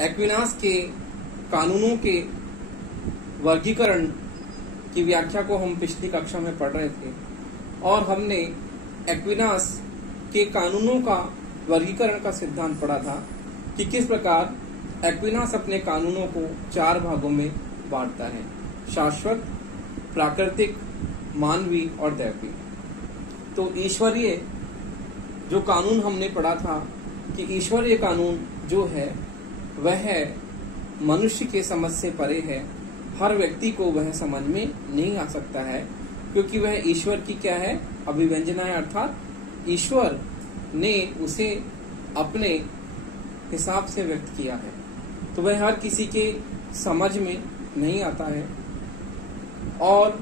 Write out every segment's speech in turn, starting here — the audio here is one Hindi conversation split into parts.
एक्विनास के कानूनों के वर्गीकरण की व्याख्या को हम पिछली कक्षा में पढ़ रहे थे और हमने एक्विनास के कानूनों का वर्गीकरण का सिद्धांत पढ़ा था कि किस प्रकार एक्विनास अपने कानूनों को 4 भागों में बांटता है: शाश्वत, प्राकृतिक, मानवीय और दैवीय। तो ईश्वरीय जो कानून हमने पढ़ा था कि ईश्वरीय कानून जो है वह मनुष्य के समझ से परे है, हर व्यक्ति को वह समझ में नहीं आ सकता है, क्योंकि वह ईश्वर की क्या है, अभिव्यंजना है, अर्थात ईश्वर ने उसे अपने हिसाब से व्यक्त किया है, तो वह हर किसी के समझ में नहीं आता है और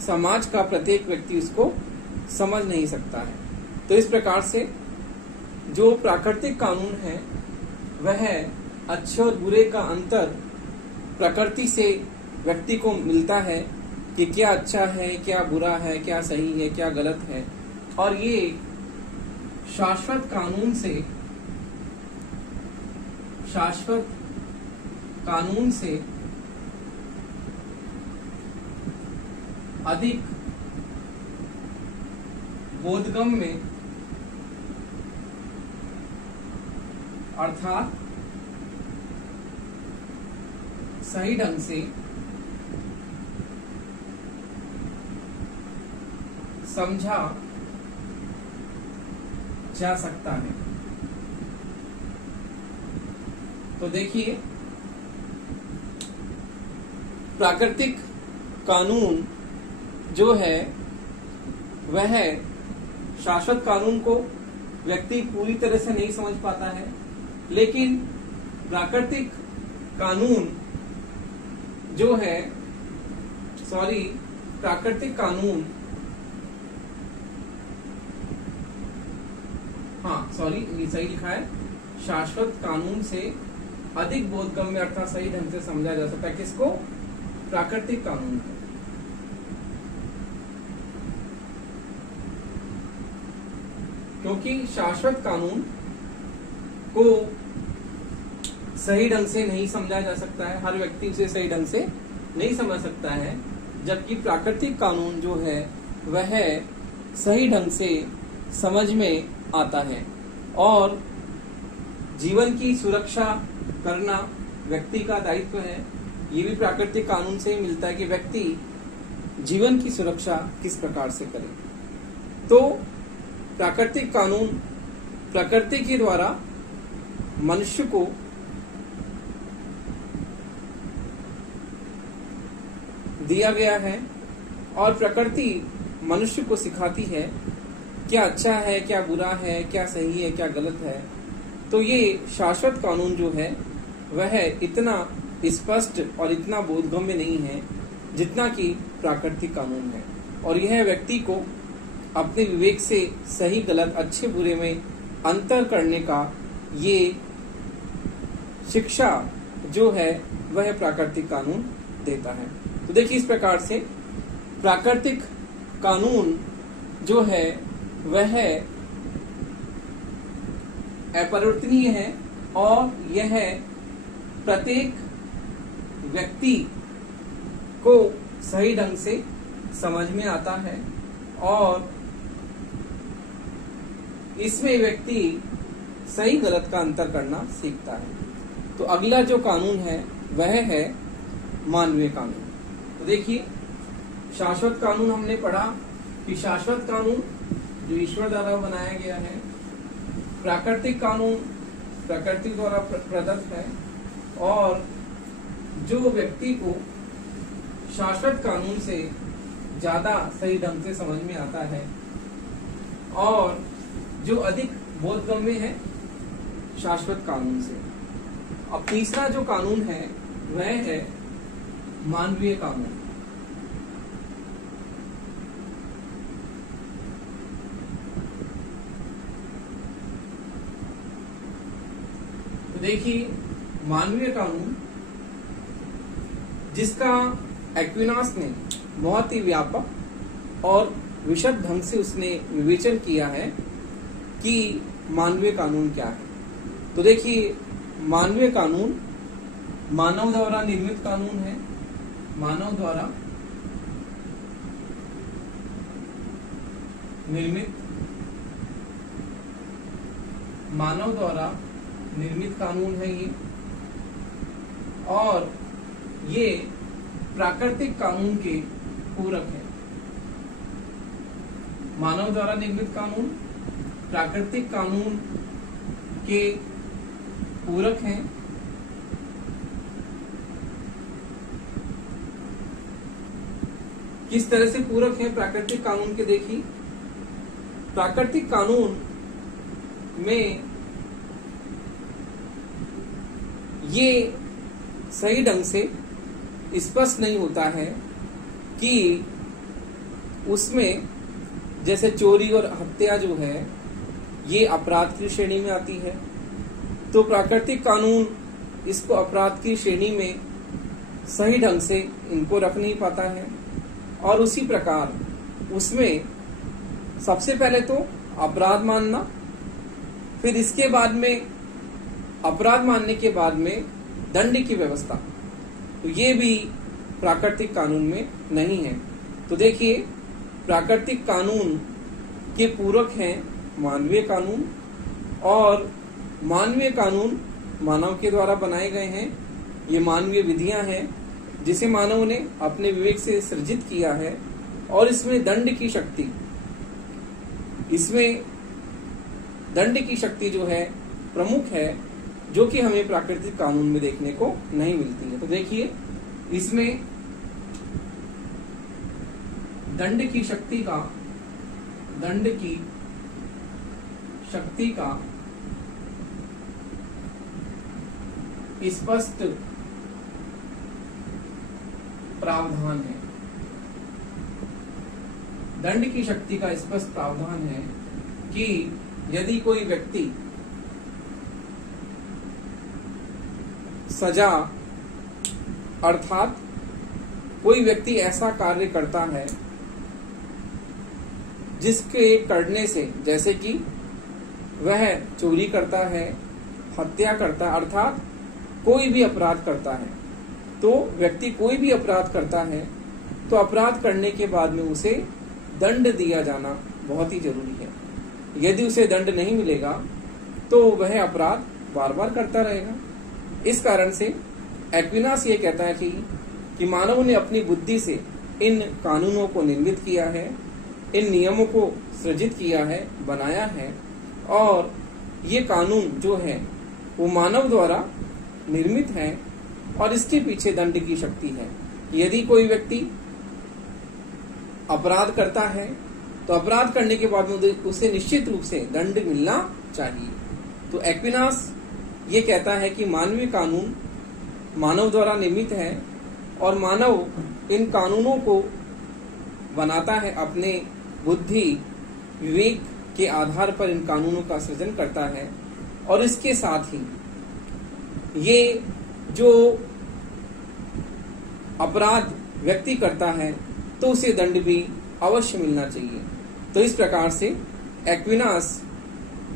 समाज का प्रत्येक व्यक्ति उसको समझ नहीं सकता है। तो इस प्रकार से जो प्राकृतिक कानून है वह अच्छे और बुरे का अंतर प्रकृति से व्यक्ति को मिलता है कि क्या अच्छा है, क्या बुरा है, क्या सही है, क्या गलत है, और ये शाश्वत कानून से अधिक बोधगम्य अर्थात सही ढंग से समझा जा सकता है। तो देखिए, प्राकृतिक कानून जो है वह शाश्वत कानून को व्यक्ति पूरी तरह से नहीं समझ पाता है, लेकिन प्राकृतिक कानून जो है प्राकृतिक कानून ये सही लिखा है, शाश्वत कानून से अधिक बोधगम्य अर्थात सही ढंग से समझा जा सकता है। किसको? प्राकृतिक कानून को। क्योंकि शाश्वत कानून को सही ढंग से नहीं समझा जा सकता है, हर व्यक्ति उसे सही ढंग से नहीं समझ सकता है, जबकि प्राकृतिक कानून जो है वह सही ढंग से समझ में आता है और जीवन की सुरक्षा करना व्यक्ति का दायित्व है। ये भी प्राकृतिक कानून से ही मिलता है कि व्यक्ति जीवन की सुरक्षा किस प्रकार से करे। तो प्राकृतिक कानून प्रकृति के द्वारा मनुष्य को दिया गया है और प्रकृति मनुष्य को सिखाती है क्या अच्छा है, क्या बुरा है, क्या सही है, क्या गलत है। तो ये शाश्वत कानून जो है वह इतना स्पष्ट और इतना बोधगम्य नहीं है जितना कि प्राकृतिक कानून है, और यह व्यक्ति को अपने विवेक से सही गलत, अच्छे बुरे में अंतर करने का ये शिक्षा जो है वह प्राकृतिक कानून देता है। तो देखिए, इस प्रकार से प्राकृतिक कानून जो है वह अपरिवर्तनीय है और यह प्रत्येक व्यक्ति को सही ढंग से समझ में आता है और इसमें व्यक्ति सही गलत का अंतर करना सीखता है। तो अगला जो कानून है वह है मानवीय कानून। तो देखिए, शाश्वत कानून हमने पढ़ा कि शाश्वत कानून जो ईश्वर द्वारा बनाया गया है, प्राकृतिक कानून प्रकृति द्वारा प्रदत्त है, और जो व्यक्ति को शाश्वत कानून से ज्यादा सही ढंग से समझ में आता है और जो अधिक बोधगम्य है शाश्वत कानून से। अब तीसरा जो कानून है वह है मानवीय कानून। तो देखिए, मानवीय कानून जिसका एक्विनास ने बहुत ही व्यापक और विशद ढंग से उसने विवेचन किया है कि मानवीय कानून क्या है। तो देखिए, मानवीय कानून मानव द्वारा निर्मित कानून है। मानव द्वारा निर्मित कानून है ये, और ये प्राकृतिक कानून के पूरक है। मानव द्वारा निर्मित कानून प्राकृतिक कानून के पूरक हैं। किस तरह से पूरक है प्राकृतिक कानून के? देखिए, प्राकृतिक कानून में ये सही ढंग से स्पष्ट नहीं होता है कि उसमें जैसे चोरी और हत्या जो है ये अपराध की श्रेणी में आती है, तो प्राकृतिक कानून इसको अपराध की श्रेणी में सही ढंग से इनको रख नहीं पाता है। और उसी प्रकार उसमें सबसे पहले तो अपराध मानना, फिर इसके बाद में अपराध मानने के बाद में दंड की व्यवस्था, तो ये भी प्राकृतिक कानून में नहीं है। तो देखिए, प्राकृतिक कानून के पूरक हैं मानवीय कानून, और मानवीय कानून मानव के द्वारा बनाए गए हैं। ये मानवीय विधियां हैं जिसे मानव ने अपने विवेक से सृजित किया है, और इसमें दंड की शक्ति जो है प्रमुख है, जो कि हमें प्राकृतिक कानून में देखने को नहीं मिलती है। तो देखिए, इसमें दंड की शक्ति का स्पष्ट प्रावधान है। दंड की शक्ति का स्पष्ट प्रावधान है कि यदि कोई व्यक्ति सजा, अर्थात कोई व्यक्ति ऐसा कार्य करता है जिसके करने से, जैसे कि वह चोरी करता है, हत्या करता है, अर्थात कोई भी अपराध करता है, तो व्यक्ति कोई भी अपराध करता है तो अपराध करने के बाद में उसे दंड दिया जाना बहुत ही जरूरी है। यदि उसे दंड नहीं मिलेगा तो वह अपराध बार बार करता रहेगा। इस कारण से एक्विनास ये कहता है कि मानव ने अपनी बुद्धि से इन कानूनों को निर्मित किया है, इन नियमों को सृजित किया है, बनाया है, और ये कानून जो है वो मानव द्वारा निर्मित है, और इसके पीछे दंड की शक्ति है। यदि कोई व्यक्ति अपराध करता है तो अपराध करने के बाद में उसे निश्चित रूप से दंड मिलना चाहिए। तो एक्विनास ये कहता है कि मानवीय कानून मानव द्वारा निर्मित है, और मानव इन कानूनों को बनाता है, अपने बुद्धि विवेक के आधार पर इन कानूनों का सृजन करता है। और इसके साथ ही ये जो अपराध व्यक्ति करता है तो उसे दंड भी अवश्य मिलना चाहिए। तो इस प्रकार से एक्विनास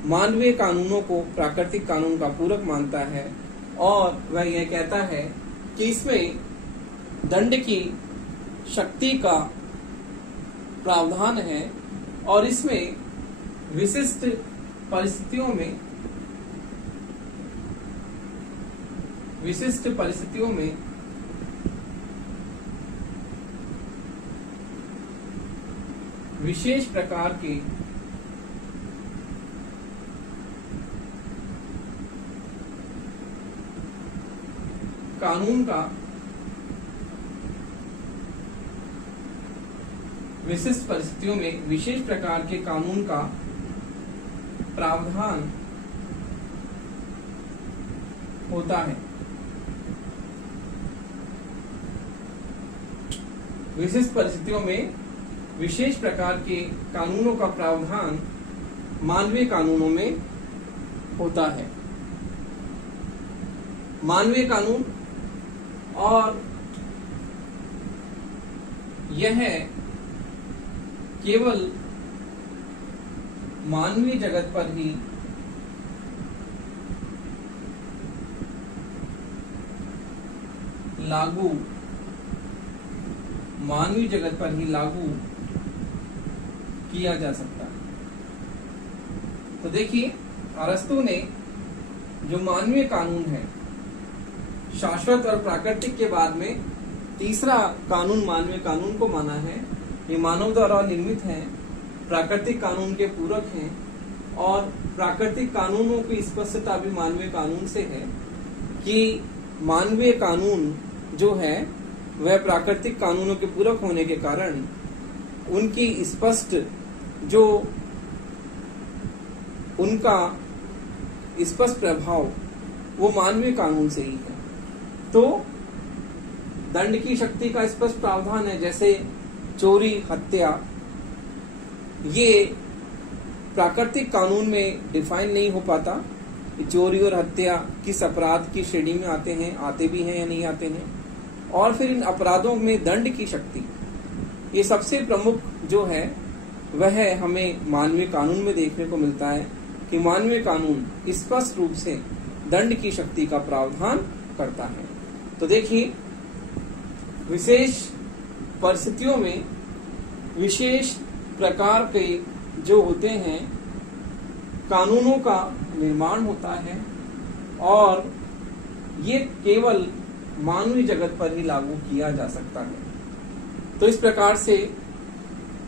मानवीय कानूनों को प्राकृतिक कानून का पूरक मानता है, और वह यह कहता है कि इसमें दंड की शक्ति का प्रावधान है, और इसमें विशिष्ट परिस्थितियों में विशेष प्रकार के कानून का, विशिष्ट परिस्थितियों में विशेष प्रकार के कानून का प्रावधान होता है। विशिष्ट परिस्थितियों में विशेष प्रकार के कानूनों का प्रावधान मानवीय कानूनों में होता है। मानवीय कानून, और यह केवल मानवीय जगत पर ही लागू मानवीय जगत पर ही लागू किया जा सकता है। तो देखिए, अरस्तु ने जो मानवीय कानून है, शाश्वत और प्राकृतिक के बाद में तीसरा कानून मानवीय कानून को माना है। ये मानव द्वारा निर्मित है, प्राकृतिक कानून के पूरक हैं और प्राकृतिक कानूनों की स्पष्टता भी मानवीय कानून से है कि मानवीय कानून जो है वह प्राकृतिक कानूनों के पूरक होने के कारण उनकी स्पष्ट जो उनका स्पष्ट प्रभाव वो मानवीय कानून से ही है। तो दंड की शक्ति का स्पष्ट प्रावधान है, जैसे चोरी, हत्या, ये प्राकृतिक कानून में डिफाइन नहीं हो पाता कि चोरी और हत्या किस अपराध की श्रेणी में आते हैं, आते भी हैं या नहीं आते हैं। और फिर इन अपराधों में दंड की शक्ति, ये सबसे प्रमुख जो है वह हमें मानवीय कानून में देखने को मिलता है कि मानवीय कानून स्पष्ट रूप से दंड की शक्ति का प्रावधान करता है। तो देखिए, विशेष परिस्थितियों में विशेष प्रकार के जो होते हैं कानूनों का निर्माण होता है और ये केवल मानवीय जगत पर ही लागू किया जा सकता है। तो इस प्रकार से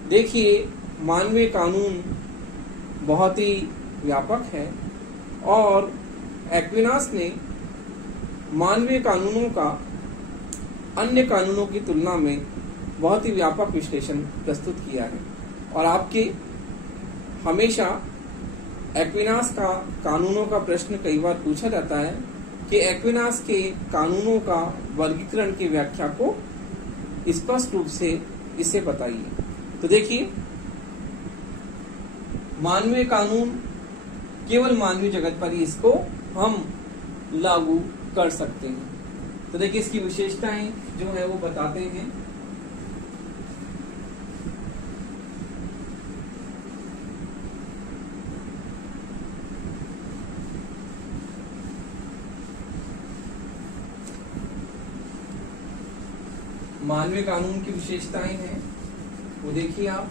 देखिए, मानवीय कानून बहुत ही व्यापक है और एक्विनास ने मानवीय कानूनों का अन्य कानूनों की तुलना में बहुत ही व्यापक विश्लेषण प्रस्तुत किया है। और आपके हमेशा एक्विनास का कानूनों का प्रश्न कई बार पूछा जाता है कि एक्विनास के कानूनों का वर्गीकरण की व्याख्या को स्पष्ट रूप से इसे बताइए। तो देखिए, मानवीय कानून केवल मानवीय जगत पर ही इसको हम लागू कर सकते हैं। तो देखिए, इसकी विशेषताएं जो है वो बताते हैं। मानवीय कानून की विशेषताएं हैं वो देखिए आप।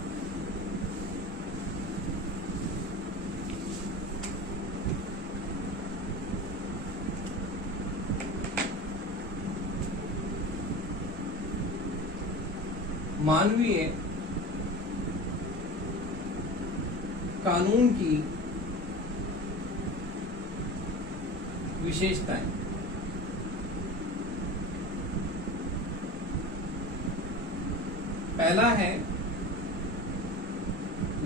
मानवीय कानून की विशेषताएं। पहला है,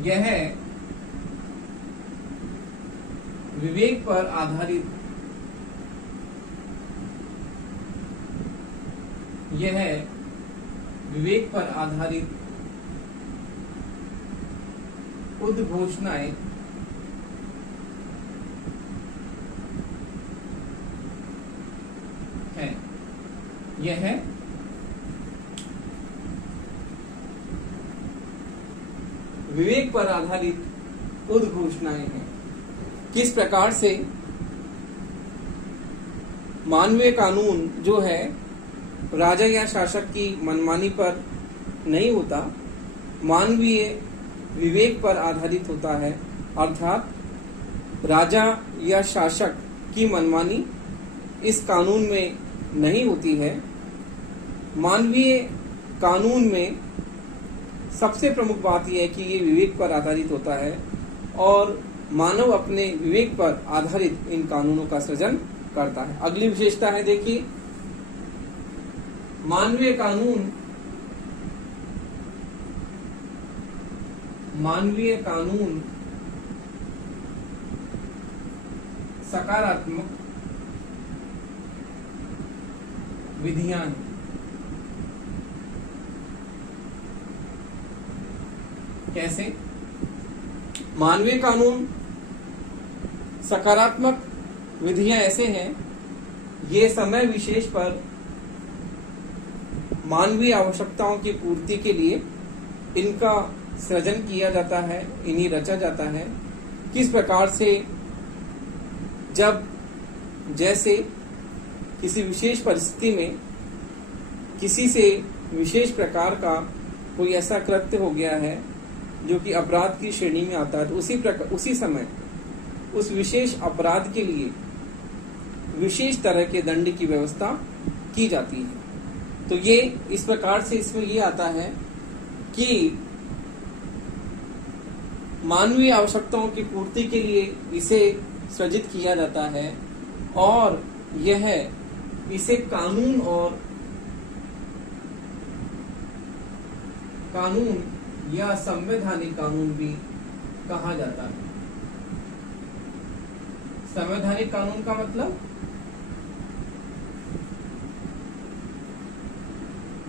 यह विवेक पर आधारित, यह विवेक पर आधारित उद्घोषणाएं हैं। यह विवेक पर आधारित उद्घोषणाएं हैं। किस प्रकार से मानवीय कानून जो है राजा या शासक की मनमानी पर नहीं होता, मानवीय विवेक पर आधारित होता है। अर्थात राजा या शासक की मनमानी इस कानून में नहीं होती है। मानवीय कानून में सबसे प्रमुख बात यह है कि ये विवेक पर आधारित होता है और मानव अपने विवेक पर आधारित इन कानूनों का सृजन करता है। अगली विशेषता है, देखिए, मानवीय कानून सकारात्मक विधियां हैं। कैसे? मानवीय कानून सकारात्मक विधियां ऐसे हैं, ये समय विशेष पर मानवीय आवश्यकताओं की पूर्ति के लिए इनका सृजन किया जाता है, इन्हीं रचा जाता है। किस प्रकार से, जब जैसे किसी विशेष परिस्थिति में किसी से विशेष प्रकार का कोई ऐसा कृत्य हो गया है जो कि अपराध की श्रेणी में आता है, तो उसी समय उस विशेष अपराध के लिए विशेष तरह के दंड की व्यवस्था की जाती है। तो ये इस प्रकार से इसमें ये आता है कि मानवीय आवश्यकताओं की पूर्ति के लिए इसे सृजित किया जाता है और यह इसे कानून या संवैधानिक कानून भी कहा जाता है। संवैधानिक कानून का मतलब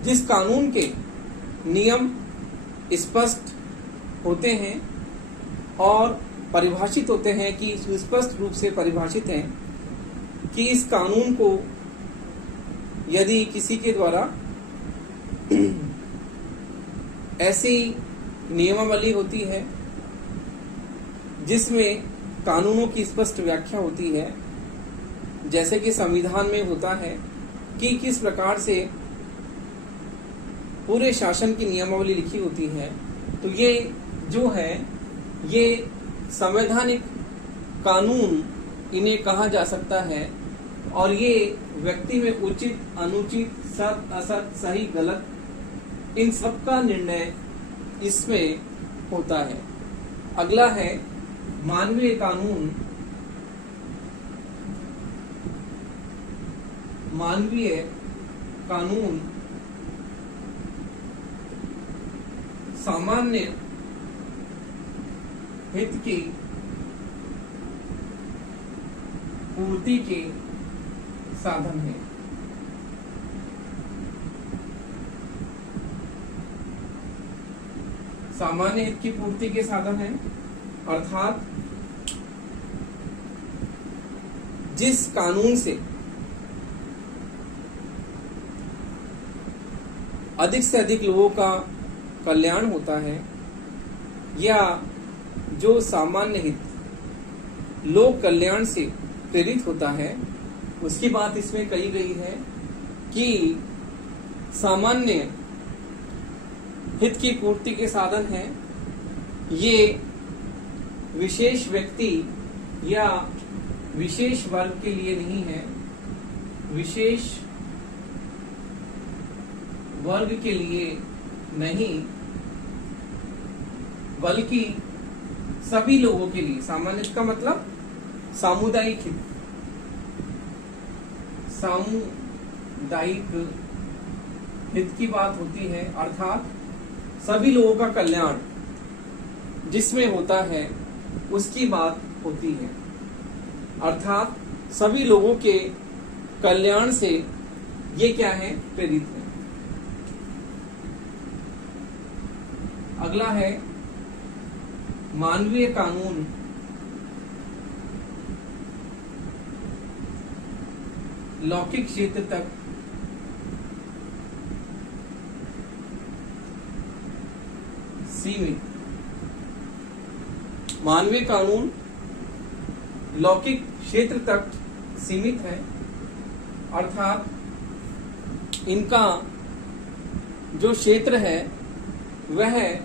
जिस कानून के नियम स्पष्ट होते हैं और परिभाषित होते हैं, कि सुस्पष्ट रूप से परिभाषित हैं कि इस कानून को यदि किसी के द्वारा ऐसी नियमावली होती है जिसमें कानूनों की स्पष्ट व्याख्या होती है, जैसे कि संविधान में होता है कि किस प्रकार से पूरे शासन की नियमावली लिखी होती है, तो ये जो है ये संवैधानिक कानून इन्हें कहा जा सकता है। और ये व्यक्ति में उचित अनुचित सत असत सही गलत इन सब का निर्णय इसमें होता है। अगला है मानवीय कानून। मानवीय कानून सामान्य हित की पूर्ति के साधन है। सामान्य हित की पूर्ति के साधन है अर्थात जिस कानून से अधिक से अधिक लोगों का कल्याण होता है या जो सामान्य हित लोक कल्याण से प्रेरित होता है, उसकी बात इसमें कही गई है कि सामान्य हित की पूर्ति के साधन है। ये विशेष व्यक्ति या विशेष वर्ग के लिए नहीं है, विशेष वर्ग के लिए नहीं, बल्कि सभी लोगों के लिए। सामान्य का मतलब सामुदायिक हित, सामुदायिक हित की बात होती है, अर्थात सभी लोगों का कल्याण जिसमें होता है उसकी बात होती है, अर्थात सभी लोगों के कल्याण से ये क्या है, प्रेरित है। अगला है मानवीय कानून। लौकिक क्षेत्र तक सीमित। मानवीय कानून लौकिक क्षेत्र तक सीमित है, अर्थात इनका जो क्षेत्र है वह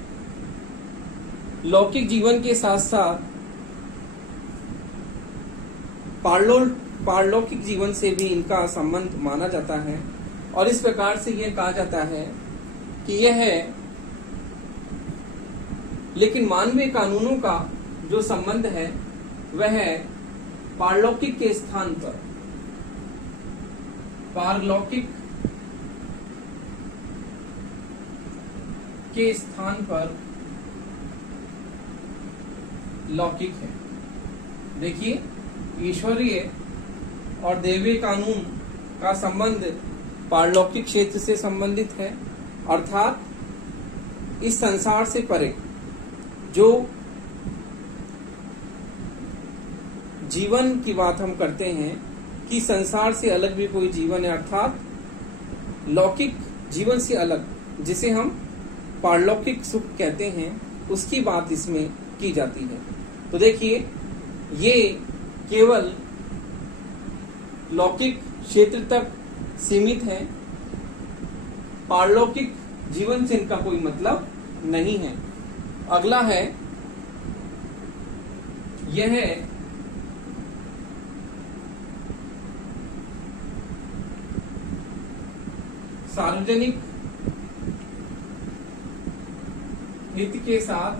लौकिक जीवन के साथ साथ पारलौकिक जीवन से भी इनका संबंध माना जाता है। और इस प्रकार से यह कहा जाता है कि यह है, लेकिन मानवीय कानूनों का जो संबंध है वह पारलौकिक के स्थान पर, पारलौकिक के स्थान पर लौकिक है। देखिए, ईश्वरीय और दैवीय कानून का संबंध पारलौकिक क्षेत्र से संबंधित है, अर्थात इस संसार से परे जो जीवन की बात हम करते हैं कि संसार से अलग भी कोई जीवन है, अर्थात लौकिक जीवन से अलग, जिसे हम पारलौकिक सुख कहते हैं, उसकी बात इसमें की जाती है। तो देखिए, ये केवल लौकिक क्षेत्र तक सीमित है पारलौकिक जीवन से इनका कोई मतलब नहीं है। अगला है, यह है सार्वजनिक हित के साथ,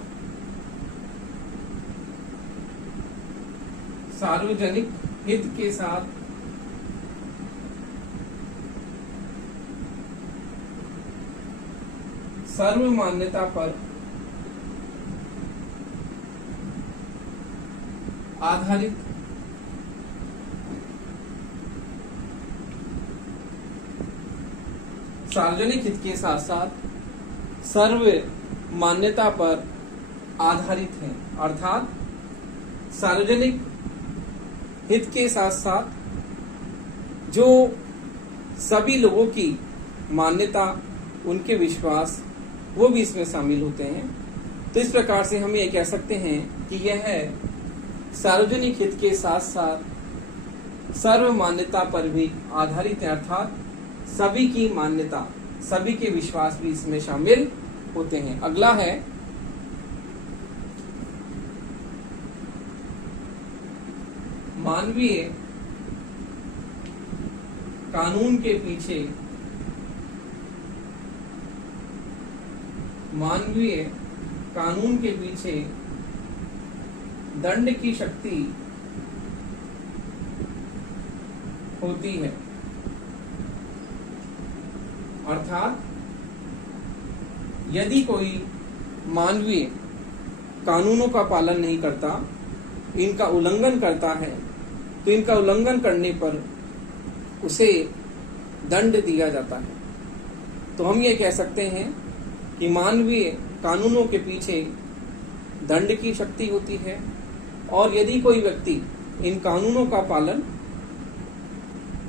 सार्वजनिक हित के साथ सर्वमान्यता पर आधारित सार्वजनिक हित के साथ साथ सर्व मान्यता पर आधारित है। अर्थात सार्वजनिक हित के साथ साथ जो सभी लोगों की मान्यता, उनके विश्वास, वो भी इसमें शामिल होते हैं। तो इस प्रकार से हम ये कह सकते हैं कि यह सार्वजनिक हित के साथ साथ सर्व मान्यता पर भी आधारित है। अर्थात सभी की मान्यता, सभी के विश्वास भी इसमें शामिल होते हैं। अगला है, मानवीय कानून के पीछे, मानवीय कानून के पीछे दंड की शक्ति होती है। अर्थात यदि कोई मानवीय कानूनों का पालन नहीं करता, इनका उल्लंघन करता है, तो इनका उल्लंघन करने पर उसे दंड दिया जाता है। तो हम ये कह सकते हैं कि मानवीय कानूनों के पीछे दंड की शक्ति होती है, और यदि कोई व्यक्ति इन कानूनों का पालन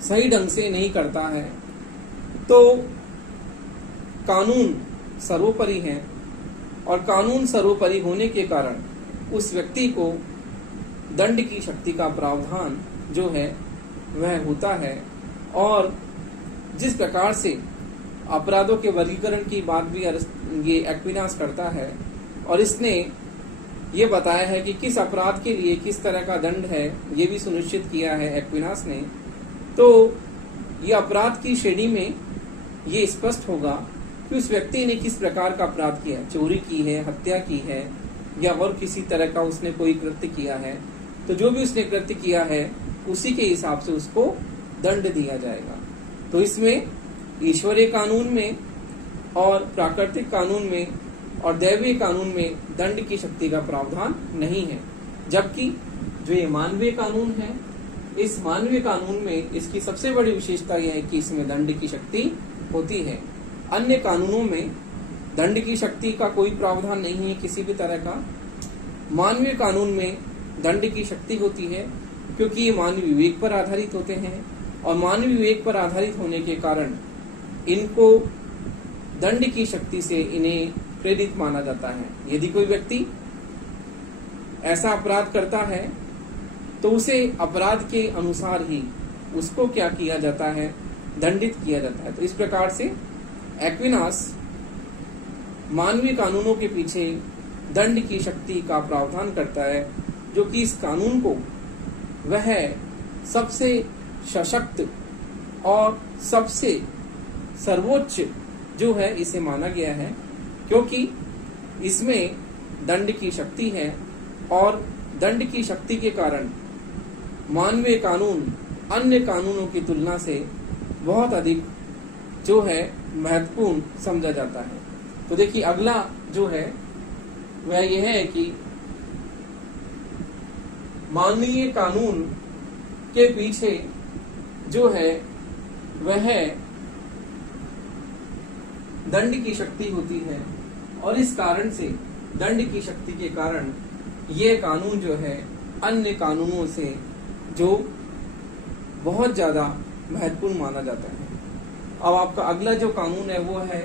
सही ढंग से नहीं करता है तो कानून सर्वोपरि है, और कानून सर्वोपरि होने के कारण उस व्यक्ति को दंड की शक्ति का प्रावधान जो है वह होता है। और जिस प्रकार से अपराधों के वर्गीकरण की बात भी ये एक्विनास करता है, और इसने ये बताया है कि किस अपराध के लिए किस तरह का दंड है, ये भी सुनिश्चित किया है एक्विनास ने। तो ये अपराध की श्रेणी में ये स्पष्ट होगा कि उस व्यक्ति ने किस प्रकार का अपराध किया है, चोरी की है, हत्या की है, या और किसी तरह का उसने कोई कृत्य किया है। तो जो भी उसने कृत्य किया है उसी के हिसाब से उसको दंड दिया जाएगा। तो इसमें ईश्वरीय कानून में और प्राकृतिक कानून में और दैवीय कानून में दंड की शक्ति का प्रावधान नहीं है, जबकि जो ये मानवीय कानून है, इस मानवीय कानून में इसकी सबसे बड़ी विशेषता यह है कि इसमें दंड की शक्ति होती है। अन्य कानूनों में दंड की शक्ति का कोई प्रावधान नहीं है किसी भी तरह का। मानवीय कानून में दंड की शक्ति होती है क्योंकि ये मानवीय विवेक पर आधारित होते हैं, और मानवीय विवेक पर आधारित होने के कारण इनको दंड की शक्ति से इन्हें प्रेरित माना जाता है। यदि कोई व्यक्ति ऐसा अपराध करता है तो उसे अपराध के अनुसार ही उसको क्या किया जाता है, दंडित किया जाता है। तो इस प्रकार से एक्विनास मानवीय कानूनों के पीछे दंड की शक्ति का प्रावधान करता है, जो कि इस कानून को वह सबसे सशक्त और सबसे सर्वोच्च जो है इसे माना गया है, क्योंकि इसमें दंड की शक्ति है, और दंड की शक्ति के कारण मानवीय कानून अन्य कानूनों की तुलना से बहुत अधिक जो है महत्वपूर्ण समझा जाता है। तो देखिए अगला जो है वह यह है कि मानवीय कानून के पीछे जो है वह दंड की शक्ति होती है, और इस कारण से दंड की शक्ति के कारण ये कानून जो है अन्य कानूनों से जो बहुत ज्यादा महत्वपूर्ण माना जाता है। अब आपका अगला जो कानून है वो है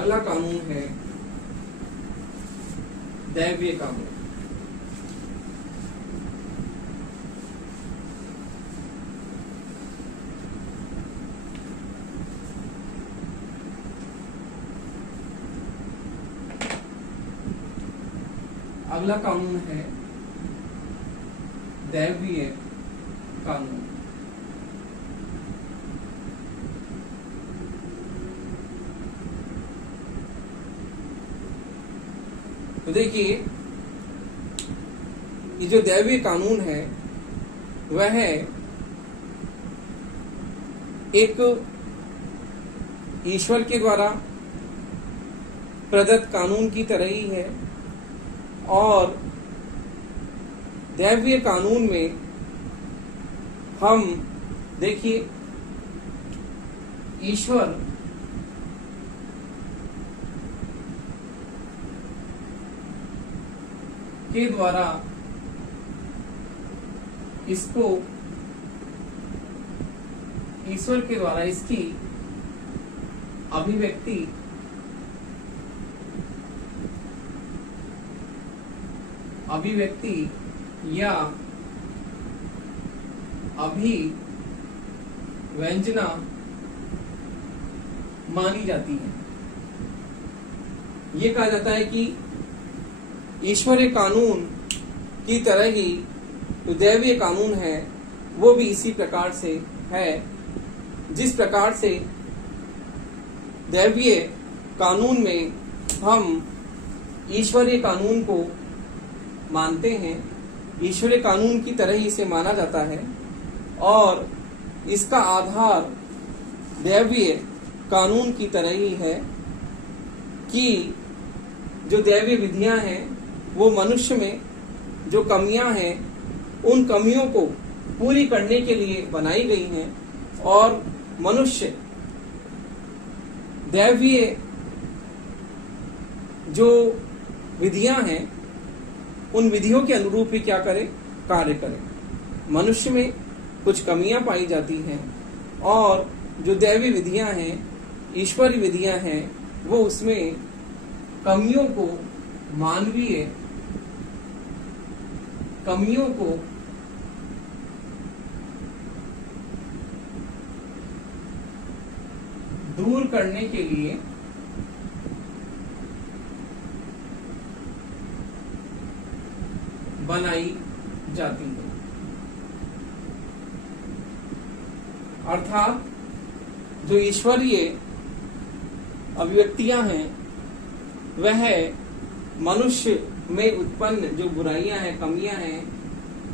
अगला कानून है दैवीय कानून। अगला कानून है दैवीय कानून। तो देखिए, ये जो दैवीय कानून है वह है एक ईश्वर के द्वारा प्रदत्त कानून की तरह ही है। और दैवीय कानून में हम देखिए, ईश्वर के द्वारा इसको, ईश्वर के द्वारा इसकी अभिव्यक्ति या अभिव्यंजना मानी जाती है। ये कहा जाता है कि ईश्वरीय कानून की तरह ही जो दैवीय कानून है वो भी इसी प्रकार से है, जिस प्रकार से दैवीय कानून में हम ईश्वरीय कानून को मानते हैं, ईश्वरीय कानून की तरह ही इसे माना जाता है। और इसका आधार दैवीय कानून की तरह ही है कि जो दैवीय विधियां हैं वो मनुष्य में जो कमियां हैं उन कमियों को पूरी करने के लिए बनाई गई हैं। और मनुष्य दैवीय जो विधियां हैं उन विधियों के अनुरूप ही क्या करे, कार्य करे। मनुष्य में कुछ कमियां पाई जाती हैं और जो दैवीय विधियां हैं, ईश्वरीय विधियां हैं, वो उसमें कमियों को, मानवीय कमियों को दूर करने के लिए बनाई जाती है। अर्थात जो ईश्वरीय अभिव्यक्तियां हैं वह मनुष्य में उत्पन्न जो बुराइयां हैं, कमियां हैं,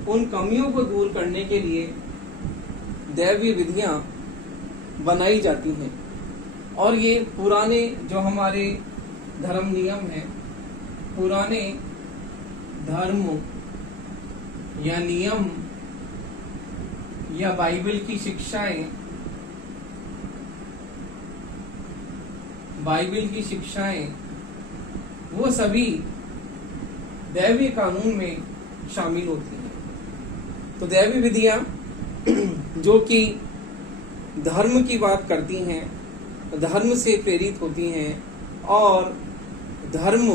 उन कमियों को दूर करने के लिए दैवीय विधियां बनाई जाती हैं। और ये पुराने जो हमारे धर्म नियम हैं, पुराने धर्म या नियम या बाइबल की शिक्षाएं वो सभी दैवीय कानून में शामिल होती हैं। तो दैवीय विधियां जो कि धर्म की बात करती हैं, धर्म से प्रेरित होती हैं, और धर्म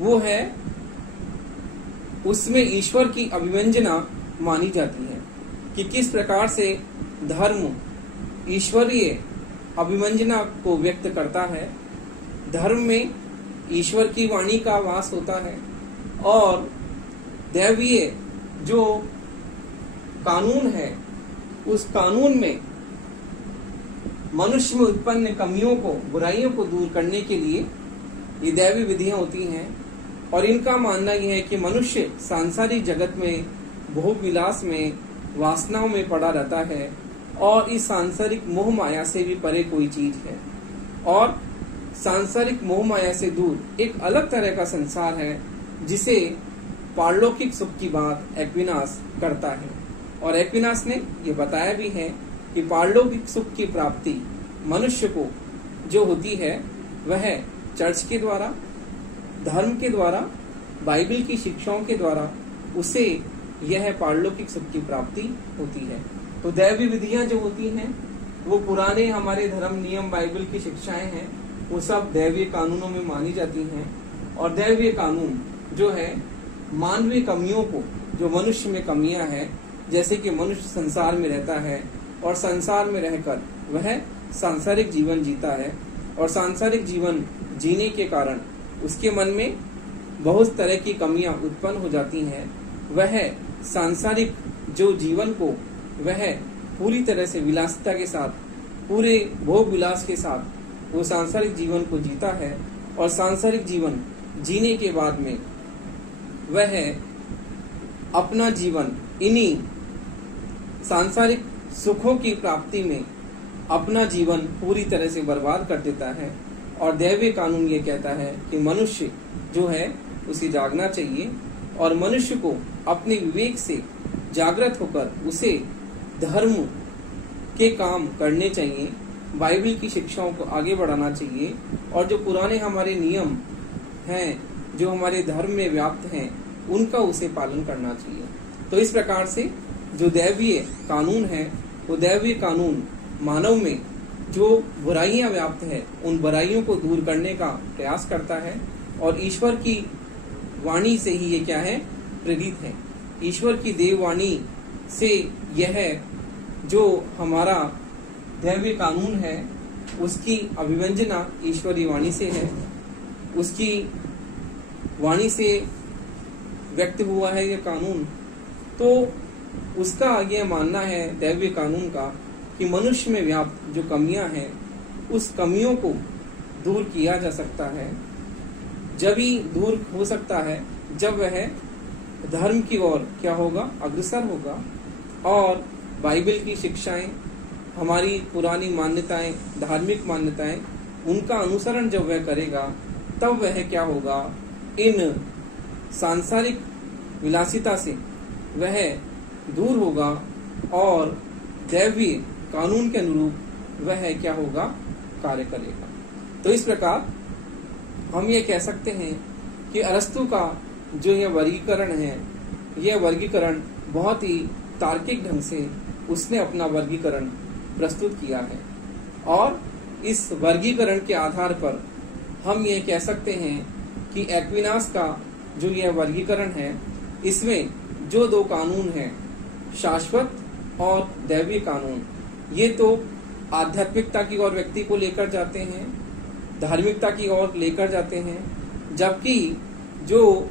वो है उसमें ईश्वर की अभिव्यंजना मानी जाती है कि किस प्रकार से धर्म ईश्वरीय अभिव्यंजना को व्यक्त करता है। धर्म में ईश्वर की वाणी का वास होता है और दैवीय जो कानून है उस कानून में मनुष्य में उत्पन्न कमियों को, बुराइयों को दूर करने के लिए ये दैवीय विधियां होती हैं। और इनका मानना यह है कि मनुष्य सांसारिक जगत में, भोग विलास में, वासनाओं में पड़ा रहता है और इस सांसारिक मोह माया से भी परे कोई चीज है। और सांसारिक मोह माया से दूर एक अलग तरह का संसार है जिसे पारलौकिक सुख की बात एक्विनास करता है। और एक्विनास ने ये बताया भी है कि पारलौकिक सुख की प्राप्ति मनुष्य को जो होती है वह चर्च के द्वारा, धर्म के द्वारा, बाइबल की शिक्षाओं के द्वारा उसे यह पारलौकिक सुख की प्राप्ति होती है। तो दैवीय विधियां जो होती हैं वो पुराने हमारे धर्म नियम, बाइबल की शिक्षाएं हैं वो सब दैवीय कानूनों में मानी जाती हैं। और दैवीय कानून जो है मानवीय कमियों को, जो मनुष्य में कमियां हैं, जैसे कि मनुष्य संसार में रहता है और संसार में रहकर वह सांसारिक जीवन जीता है, और सांसारिक जीवन जीने के कारण उसके मन में बहुत तरह की कमियां उत्पन्न हो जाती हैं। वह सांसारिक जो जीवन को वह पूरी तरह से विलासिता के साथ, पूरे भोग विलास के साथ वो सांसारिक जीवन को जीता है, और सांसारिक जीवन जीने के बाद में वह अपना जीवन इन्हीं सांसारिक सुखों की प्राप्ति में अपना जीवन पूरी तरह से बर्बाद कर देता है। और दैवीय कानून ये कहता है कि मनुष्य जो है उसे जागना चाहिए, और मनुष्य को अपने विवेक से जागृत होकर उसे धर्म के काम करने चाहिए, बाइबल की शिक्षाओं को आगे बढ़ाना चाहिए, और जो पुराने हमारे नियम हैं, जो हमारे धर्म में व्याप्त हैं, उनका उसे पालन करना चाहिए। तो इस प्रकार से जो दैवीय कानून है, वो दैवीय कानून मानव में जो बुराइयां व्याप्त है, उन बुराइयों को दूर करने का प्रयास करता है, और ईश्वर की वाणी से ही ये क्या है, प्रेरित है। ईश्वर की देववाणी से यह जो हमारा दैवीय कानून है, उसकी अभिव्यंजना ईश्वरीय वाणी से है, उसकी वाणी से व्यक्त हुआ है ये कानून। तो उसका यह मानना है दैवीय कानून का कि मनुष्य में व्याप्त जो कमियां हैं, उस कमियों को दूर किया जा सकता है। जब ही दूर हो सकता है जब वह धर्म की ओर क्या होगा, अग्रसर होगा, और बाइबल की शिक्षाएं, हमारी पुरानी मान्यताएं, धार्मिक मान्यताएं, उनका अनुसरण जब वह करेगा, तब वह क्या होगा, इन सांसारिक विलासिता से वह दूर होगा, और दैवीय कानून के अनुरूप वह क्या होगा, कार्य करेगा। तो इस प्रकार हम ये कह सकते हैं कि अरस्तु का जो यह वर्गीकरण है, यह वर्गीकरण बहुत ही तार्किक ढंग से उसने अपना वर्गीकरण प्रस्तुत किया है, और इस वर्गीकरण के आधार पर हम ये कह सकते हैं कि एक्विनास का जो यह वर्गीकरण है, इसमें जो दो कानून हैं, शाश्वत और दैवीय कानून, ये तो आध्यात्मिकता की ओर व्यक्ति को लेकर जाते हैं, धार्मिकता की ओर लेकर जाते हैं, जबकि जो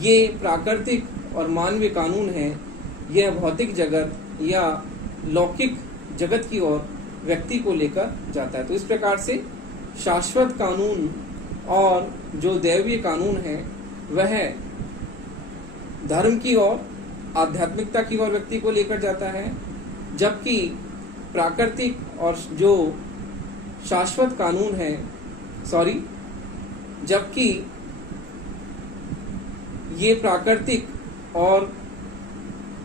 ये प्राकृतिक और मानवीय कानून है, यह भौतिक जगत या लौकिक जगत की ओर व्यक्ति को लेकर जाता है। तो इस प्रकार से शाश्वत कानून और जो दैवीय कानून है, वह धर्म की ओर, आध्यात्मिकता की ओर व्यक्ति को लेकर जाता है, जबकि प्राकृतिक और जो शाश्वत कानून है, जबकि ये प्राकृतिक और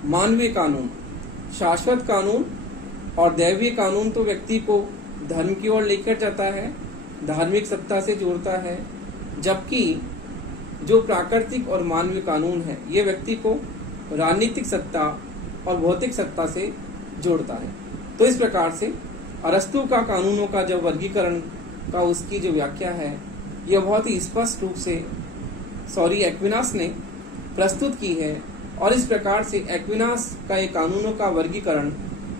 मानवीय कानून, शाश्वत कानून और दैवीय कानून तो व्यक्ति को धर्म की ओर लेकर जाता है, धार्मिक सत्ता से जोड़ता है, जबकि जो प्राकृतिक और मानवीय कानून है, ये व्यक्ति को राजनीतिक सत्ता और भौतिक सत्ता से जोड़ता है। तो इस प्रकार से अरस्तु का कानूनों का जो वर्गीकरण का उसकी जो व्याख्या है, यह बहुत ही स्पष्ट रूप से एक्विनास ने प्रस्तुत की है, और इस प्रकार से एक्विनास का ये कानूनों का वर्गीकरण,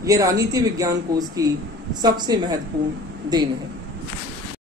ये राजनीति विज्ञान को उसकी सबसे महत्वपूर्ण देन है।